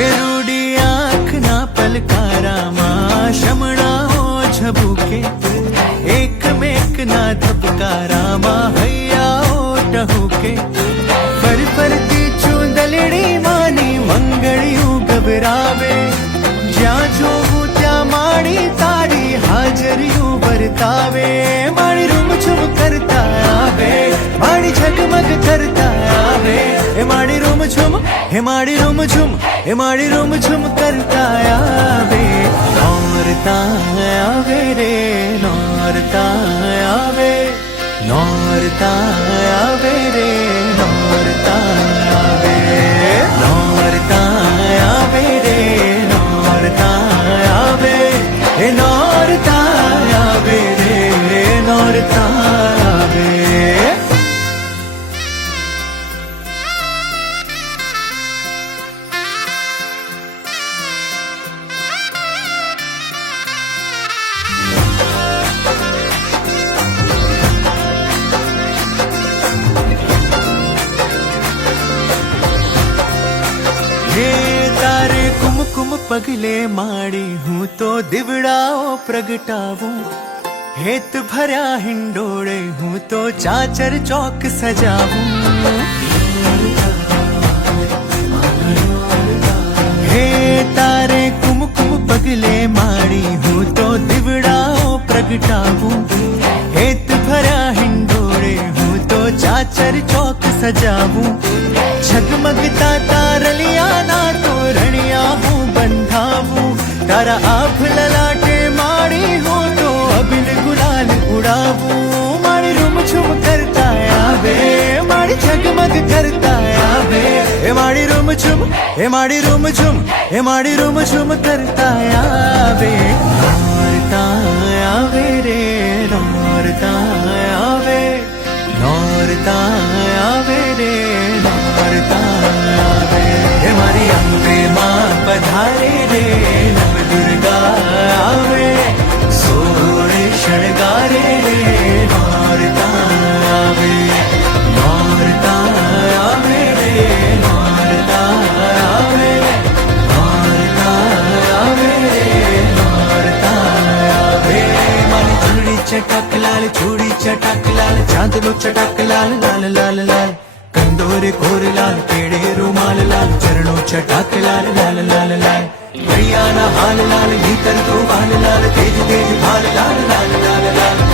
रूडी आँख ना पलकाराમાં શમણાઓ ઝબુકે એકમેક ના ધબકારામાં હૈયાઓ ટહુકે ફરફરતી ચૂંદલડી માની મંગળિયું ગભરાવે જ્યાં જોવું ત્યાં માડી તારી હાજરીયું વર્તાવે મારી રૂમઝૂમ કરતા આવે મારી ઝગમગ કરતા આવે એ મારી રૂમઝૂમ હે મારી રૂમઝૂમ હે મારી રૂમઝૂમ કરતા આવે નોરતા આવે રે નોરતા આવે નોરતા આવે રે નોરતા આવે નોરતા આવે રે નોરતા આવે હે નોરતા આવે રે નોરતા આવે તારે કુમકુમ પગલે માડી હું તો દીવડાઓ પ્રગટાવું હેત ભર્યા હિંડોળે હું તો ચાચર ચોક સજાવું હે તારે કુમકુમ પગલે માડી હું તો દીવડાઓ પ્રગટાવું હેત ભર્યા હિંડોળે હું તો ચાચર ચોક સજાવું ઝગમગતા તારલિયાના તોરણિયા હું બંધાવું તારા આભ લલાટે માડી હું તો અબિલ ગુલાલ ઉડાવું મારી રૂમઝૂમ કરતા આવે મારી ઝગમગ કરતા આવે એ મારી રૂમઝૂમ એ મારી રૂમઝૂમ એ મારી રૂમઝૂમ કરતા આવે નોરતા આવે રે નોરતા આવે નોરતા આવે રે નોરતા આવે હે મારી અંબે માં પધારે રે નવ દુર્ગા આવે સોળે શણગારે રે નોરતા આવે નોરતા આવે રે નોરતા આવે નોરતા આવે રે નોરતા આવે મારી ચૂડી ચટક લાલ ચૂડી ચટક લાલ ચાંદલો ચટક લાલ લાલ લાલ લાલ કંદોરે કોર લાલ કેડે રૂમાલ લાલ ચરણો ચટાક લાલ લાલ લાલ લાલ ઘડિયાના હાલ લાલ ભીતર તો વાલ લાલ તેજ તેજ ભાલ લાલ લાલ લાલ લાલ